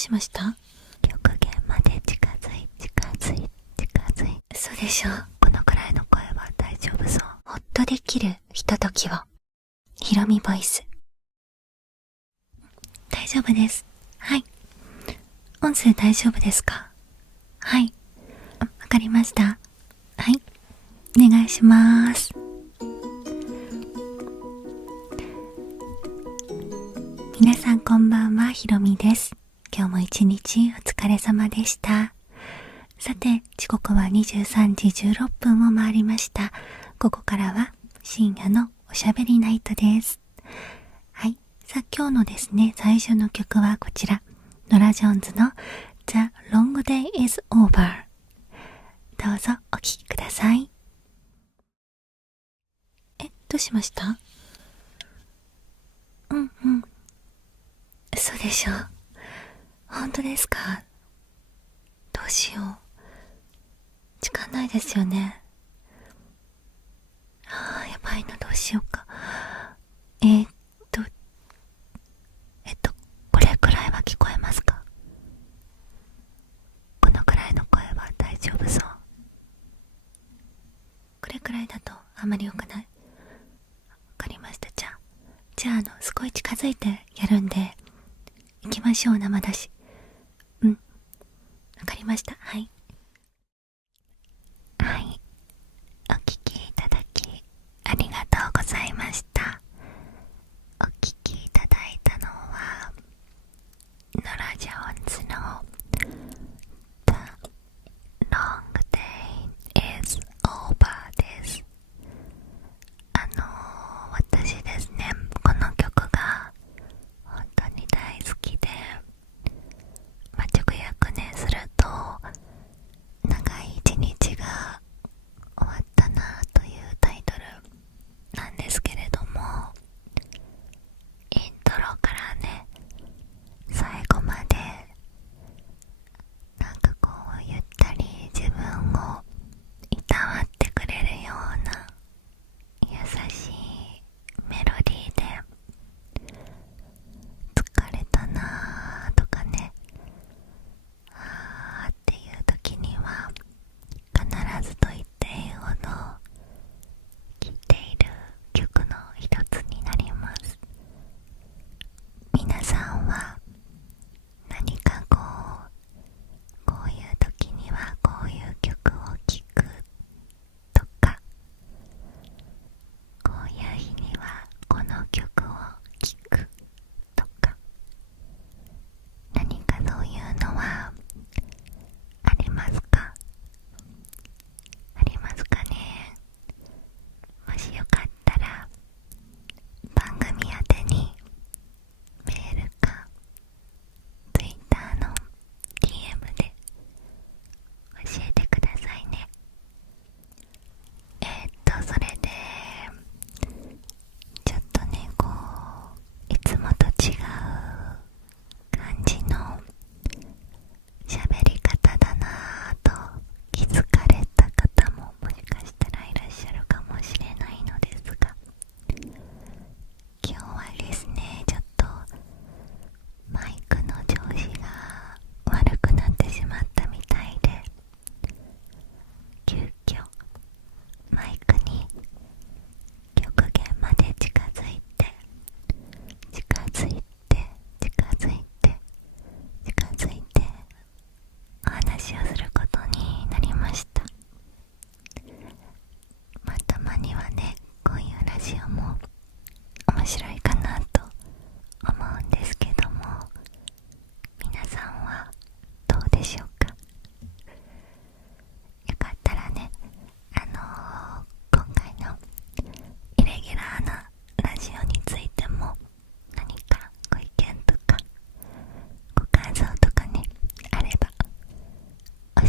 しました？極限まで近づい。嘘でしょ。このくらいの声は大丈夫そう。ほっとできるひとときを。ひろみボイス。大丈夫です。はい。音声大丈夫ですか？はい。わかりました。はい。お願いします。皆さんこんばんは、ひろみです。今日も一日お疲れ様でした。さて、時刻は23時16分を回りました。ここからは深夜のおしゃべりナイトです。はい。さあ、今日のですね、最初の曲はこちら。ノラ・ジョーンズの The Long Day is Over。どうぞお聴きください。どうしました？嘘でしょ。本当ですか？どうしよう。時間ないですよね。やばいな、どうしようか。これくらいは聞こえますか？このくらいの声は大丈夫そう。これくらいだとあまり良くない。わかりました。じゃあ少し近づいてやるんで、行きましょう。生だし。わかりました。はい。お聞きいただきありがとうございました。お聞きいただいたのはノラ・ジョーンズの The Long Day is Over です。私ですね、この曲が本当に大好きで、直訳ねすると長い一日が終わったなというタイトルなんですけれども、イントロからね最後までなんかこうゆったり自分をいたわってくれるような優しいメロディーで、疲れたなとかね、っていう時には必ずと言っていいほど聴いている曲の一つになります。皆さんは何かこういう時にはこういう曲を聴くとか、こういう日にはこの曲を聴くとか、何かそういうのはありますか？ありますかね。もしよかったら番組宛てにメールか Twitter の DM で教えてくださいね。それでちょっとね、いつもと違う感じの喋り方だなぁと気づかれた方ももしかしたらいらっしゃるかもしれないのですが、今日はですね、ちょっとマイクの調子が悪くなってしまったみたいで、急遽マイクに極限まで近づいてお話をすることになりました。たまにはね、こういうラジオも面白いかなと思うんですけども、皆さんはどうでしょうか？よかったらね、今回のイレギュラーなラジオについても何かご意見とかご感想とかね、あれば教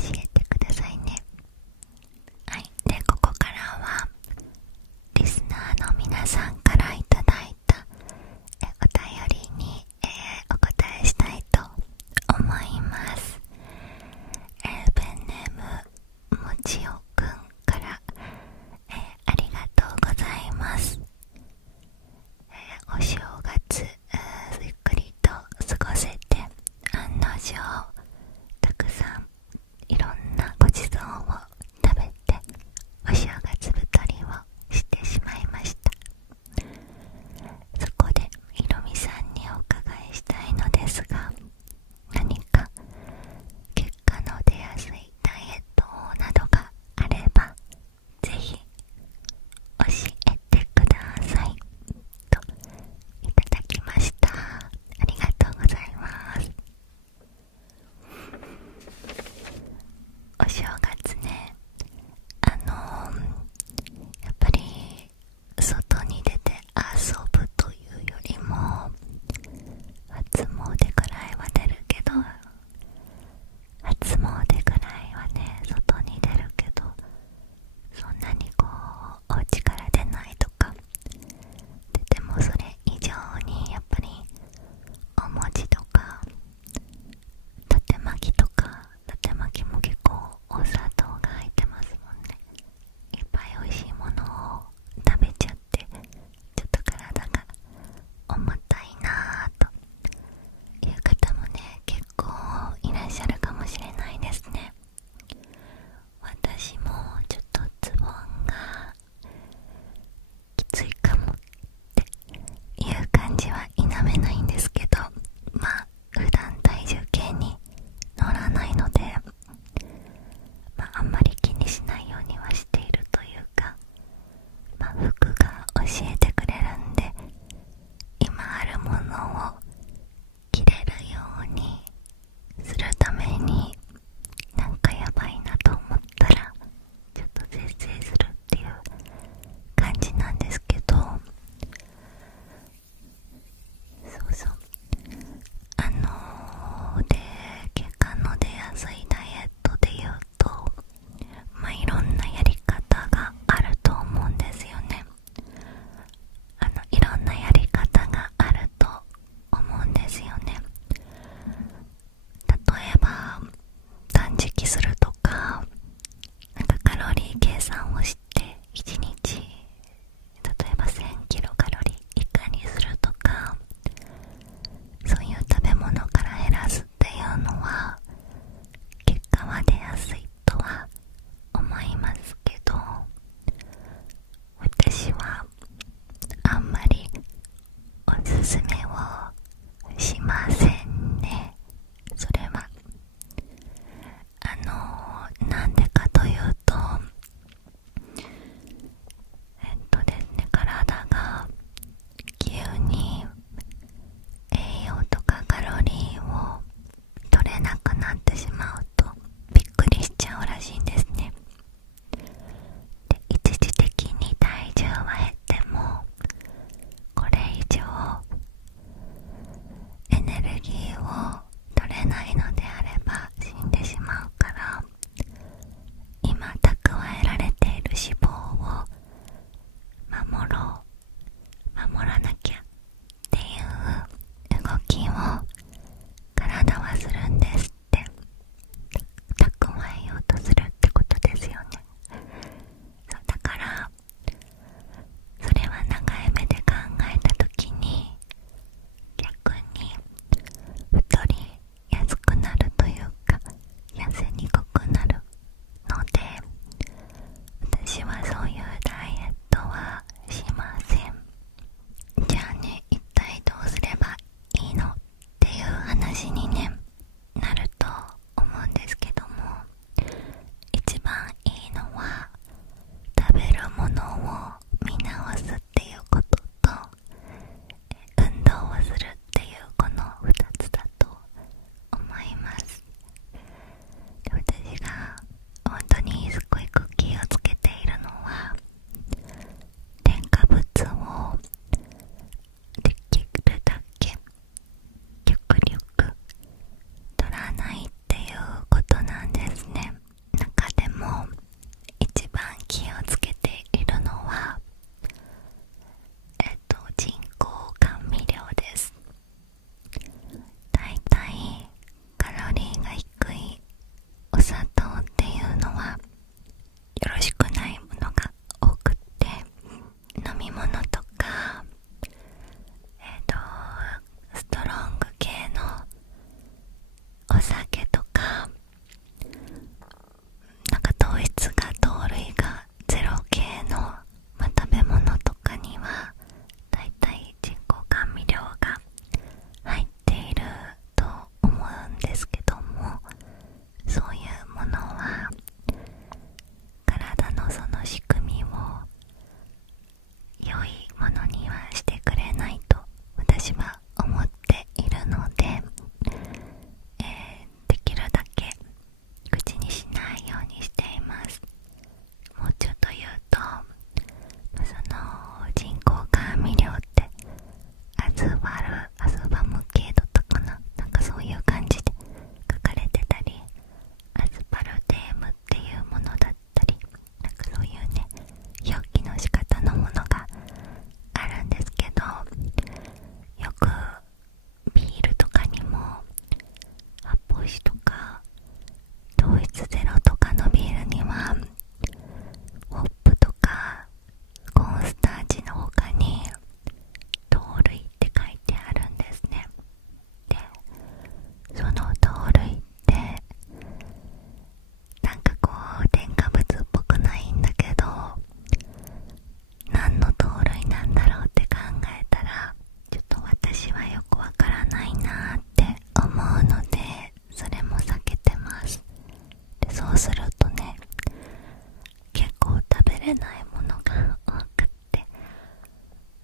れないものが多くって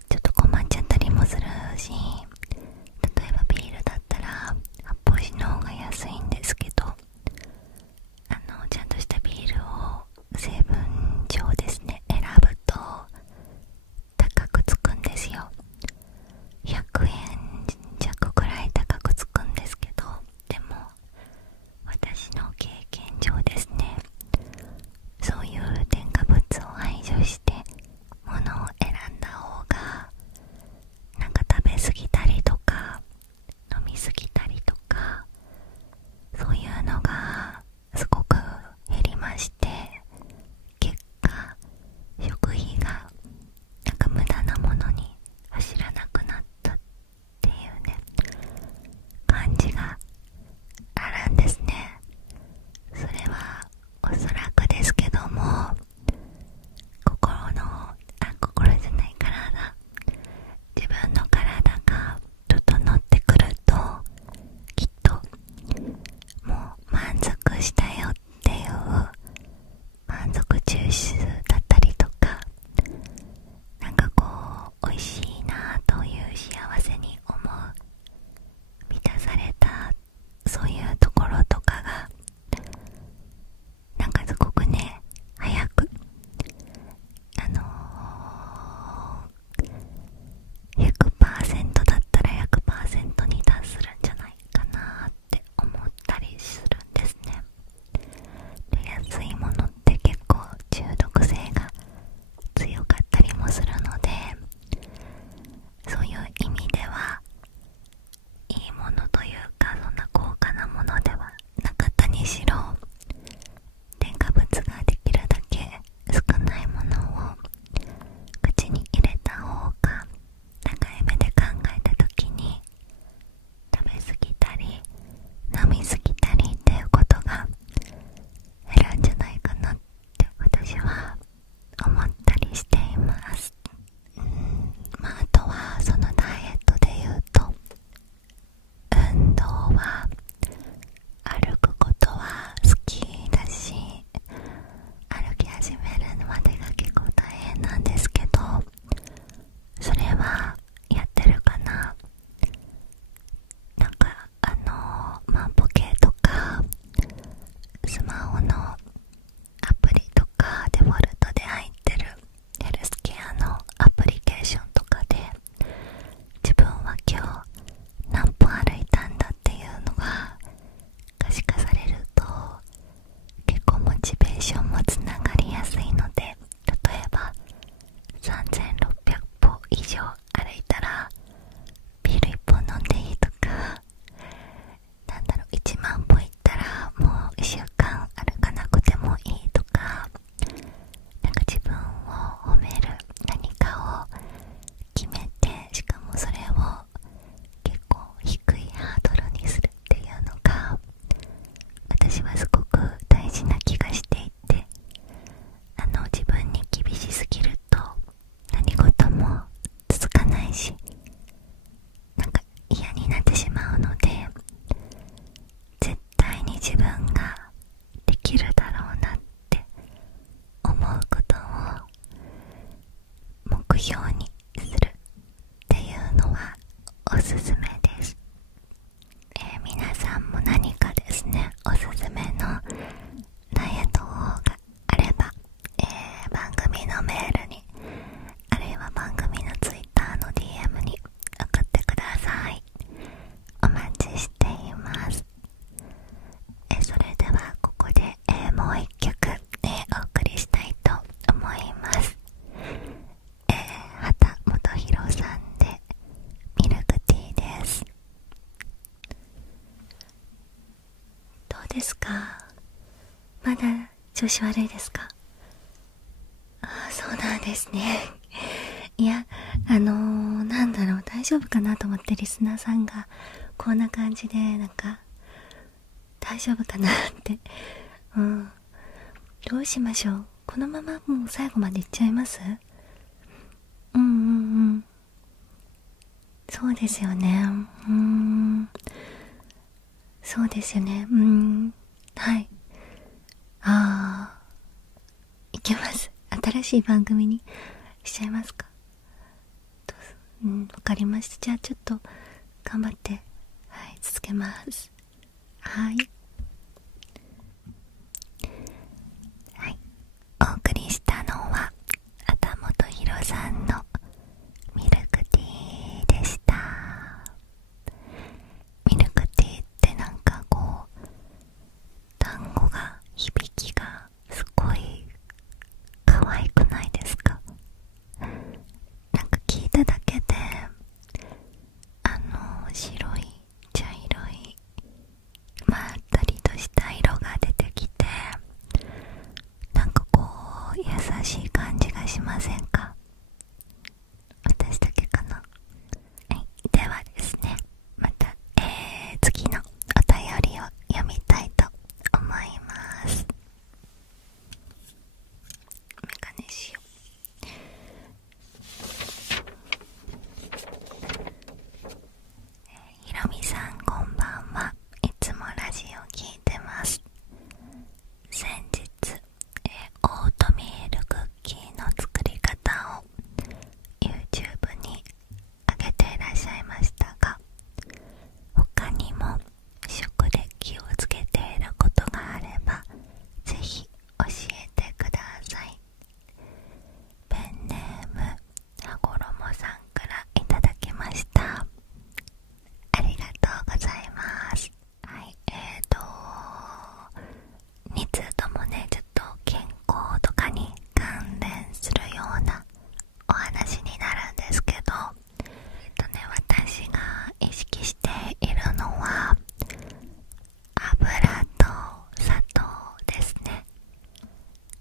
ちょっと困っちゃったりもするし、例えばビールだったら発泡酒の方が安いんですけど、ちゃんとしたビールを成分上ですね選ぶと高くつくんですよ。100円弱くらい高くつくんですけど、でも私の経験上ですね、そういう添加物を排除して物を選んだ方がなんか食べ過ぎたりとか飲み過ぎたりとかそういうのがすごく減りまして、結果食費がなんか無駄なものに走らなくなったっていうね感じがあるんですね。それはおそらくですけども、心じゃない体、自分の体が整ってくるときっともう満足したよっていう満足中枢だったりとか、なんかこう美味しいなという幸せに思う、満たされたそういうところとかがなんかすごくね早く100% だったら 100% に達するんじゃないかなって思ったりするんですね。で、安いものって結構中毒性が強かったりもするので、そういう意味ではいいものというかそんな高価なものではなかったにしろ、添加物ができるだけ少ないものを口に入れた方が長い目で考えた時に食べ過ぎたり飲み過ぎたりっていうことが減るんじゃないかなって私は思ったりしています。あとはそのダイエットで言うと、運動は歩くことは好きだし、歩き始めるまでが結構大変なんですけど、それはやってるかな。なんか万歩計とかスマホのアプリとかデフォルトで入ってるヘルスケアのアプリケーションとかで自分は今日何歩歩いたんだっていうのが可視化されると結構モチベーションもつながりやすいので、例えば3600歩以上歩いたらビール1本飲んでいいとか、1万歩行ったらもう1週間歩かなくてもいいとか、なんか自分を褒める何かを決めて、しかもそれを結構低いハードルにするっていうのが私はすごく大事な気がしていて、自分に厳しすぎると何事も続かないし、なんか嫌になってしまうので、絶対に自分ができるだろうなって思うことを目標にするっていうのはおすすめです。皆さんも何かですねおすすめのダイエット法があれば、番組のメールにあるいは番組の Twitter の DM に送ってください。お待ちしています。それではここで、もう一曲、お送りしたいと思います。畑基博さんでミルクティーです。どうですか？まだ調子悪いですか？そうなんですね。いや、なんだろう、大丈夫かなと思ってリスナーさんがこんな感じでなんか大丈夫かなってどうしましょう。このままもう最後までいっちゃいます？そうですよね。そうですよね。はい。いけます。新しい番組にしちゃいますか？わかりました。じゃあちょっと頑張って、はい、続けます。はい。はい。お送りしたのは、आता本博さんのミルクティーでした。ミルクティーってなんかこう、単語が、響きがすごい可愛くないですか？なんか聞いただけで、白い、茶色い、まったりとした色が出てきて、なんかこう、優しい感じがしませんか？私だけかな？はい。ではですね、また、次のお便りを読みたいと思います。メガネしよう。ひろみさんこんばんは。いつもラジオ聞いてます。先日、オートミールクッキーの作り方を YouTube に上げていらっしゃいましたが、他にも食で気をつけていることがあればぜひ教えてください。ペンネームはごろもさんからいただきました。ありがとうございます。はい。2通ともね、ちょっと健康とかに関連するようなお話になるんですけど、私が意識しているのは油と砂糖ですね。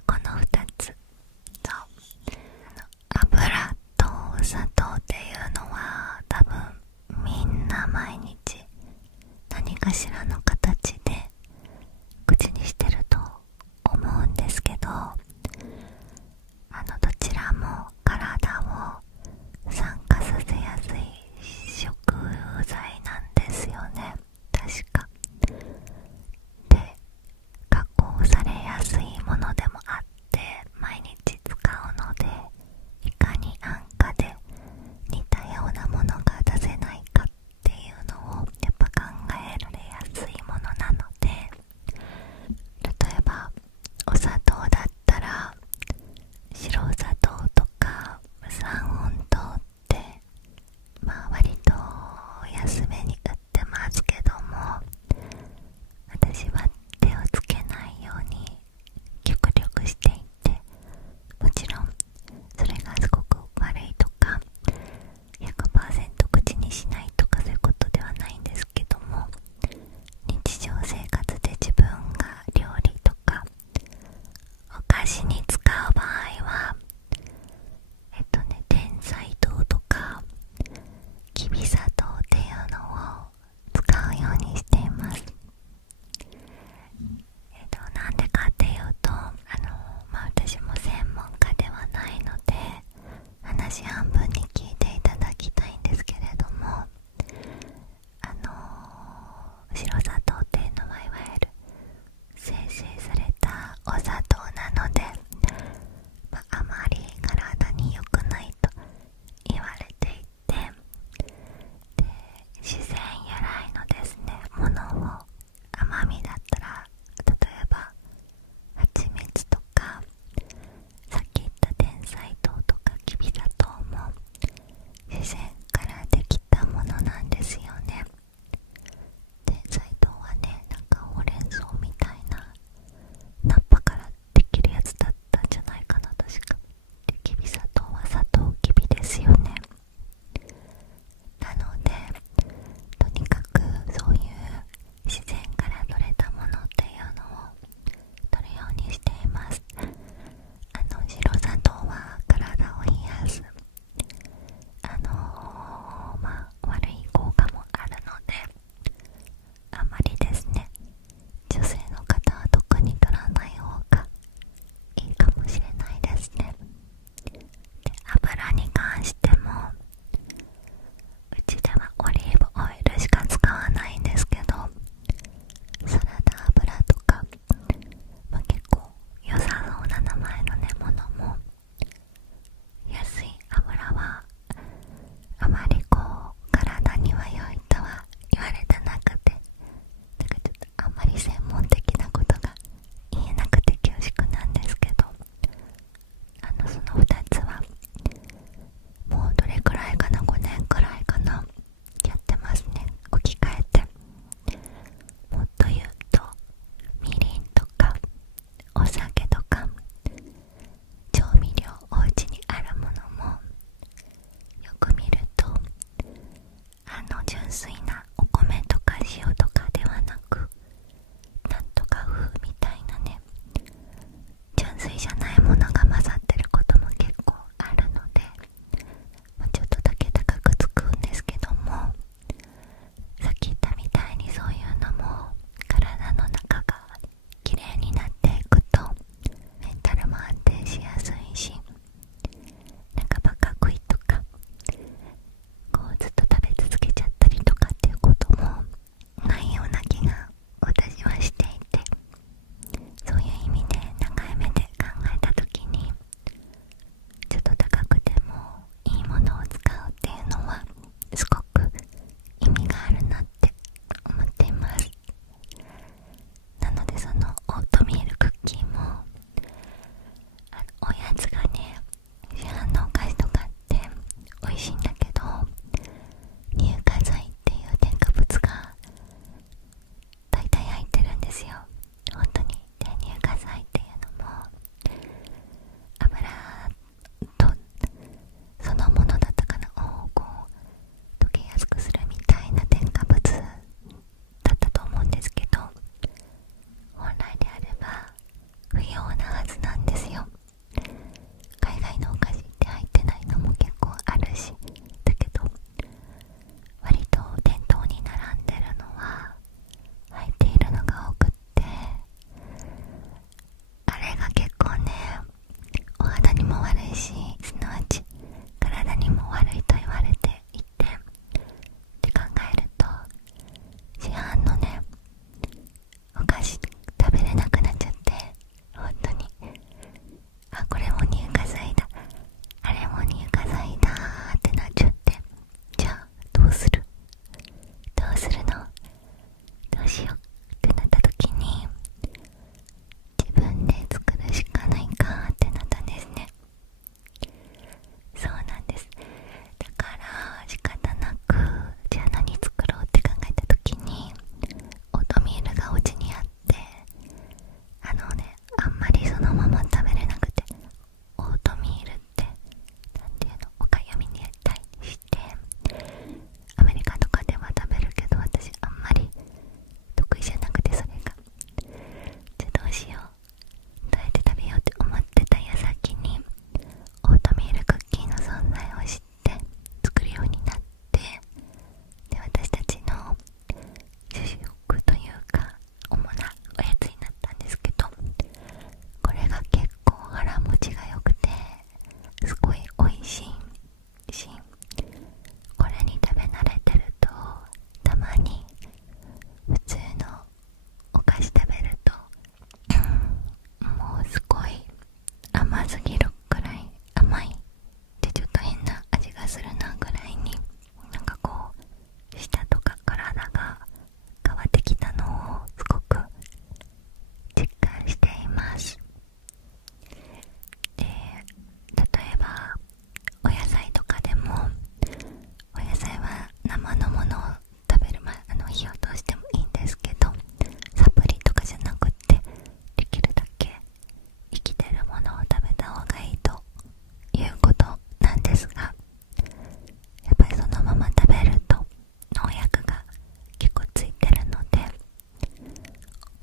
この2つ。油と砂糖っていうのは多分みんな毎日何かしらの形で口にしてると思うんですけど、どちらも体を酸化させやすい食材なんですよね、確か。で、加工されやすいものでもあって毎日使うので、いかに安価で似たようなものが出せないかっていうのをやっぱ考えられやすいものなので、例えばお砂糖だったら白砂糖とか三温糖って割と安めに売ってますけども、私は手をつけないように極力していて、もちろんそれがすごく悪いとか 100% 口にしないとかそういうことではないんですけども、日常生活で自分が料理とかお菓子に使う場合は天才糖とかきび砂糖っていうのを使うようにしています。なんでかっていうと、私も専門家ではないので話半分に聞いていただきたいんですけれども、白砂糖っていうのはいわゆる精製されたお砂糖なので、あまり体に良くないと言われていて、で、自然由来のですね、ものを甘みだったら、例えば蜂蜜とかさっき言った天才糖とかきび砂糖も自然からできたものなんですよね。天才糖はね、なんかほうれん草みたいな葉っぱから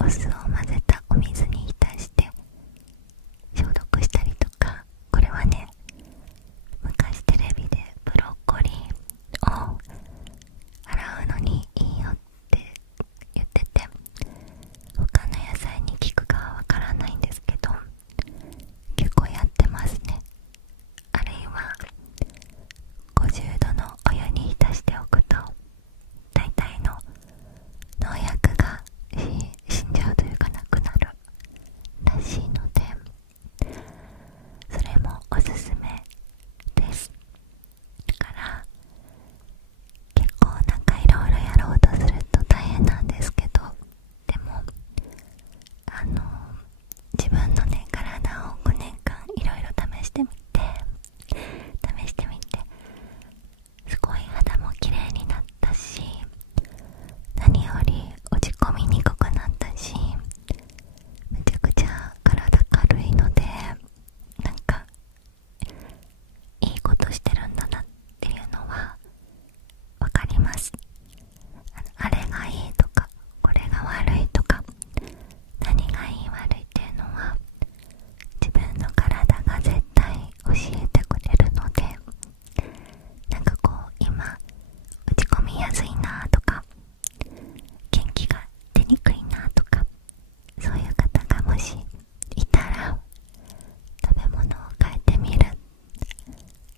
お酢を混ぜたお水に浸して消毒したりとか、これはね、昔テレビでブロッコリーを洗うのにいいよって言ってて、他の野菜に効くかはわからないんですけど、結構やってますね。あるいは50度のお湯に浸しておくと大体の農薬が死んじゃうというかなくなるらしいので、それもおすすめです。だから結構なんかいろいろやろうとすると大変なんですけど、でも自分のね体を5年間いろいろ試してみてすごい肌も綺麗になったし、何より落ち込みにくくなったし、めちゃくちゃ体軽いので、なんかいいことしてるんだなっていうのはわかります。あれがいいとかこれが悪いとか、何がいい悪いっていうのは自分の体が絶対教えてくれるので、なんかこう今打ち込みやすいなとか元気が出にくいなとか、そういう方がもしいたら食べ物を変えてみる、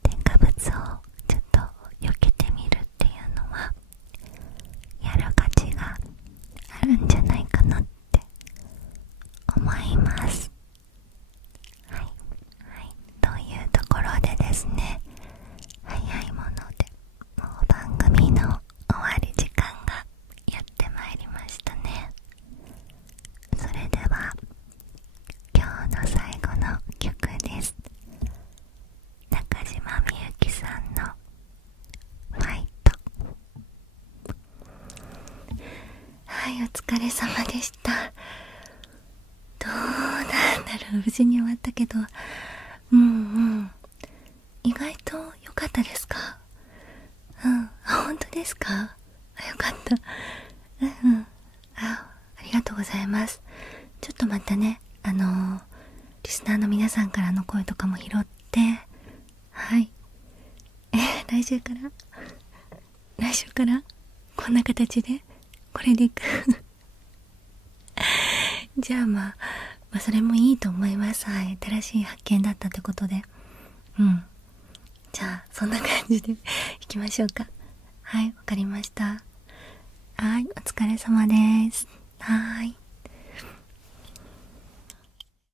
添加物をちょっと避けてみるっていうのはやる価値があるんじゃないかなって思います。はい、というところでですね、早いものでもう番組の終わり時間がやってまいりましたね。それでは今日の最後の曲です。中島みゆきさんのファイト。はい、お疲れ様でした。どうなんだろう、無事に終わったけど、意外と良かったですか？本当ですか？よかった。ありがとうございます。ちょっとまたね、リスナーの皆さんからの声とかも拾って、はい。来週からこんな形でこれでいくじゃあまあそれもいいと思います。はい、新しい発見だったってことで、じゃあそんな感じでいきましょうか。はい、わかりました。はい、お疲れ様です。はい。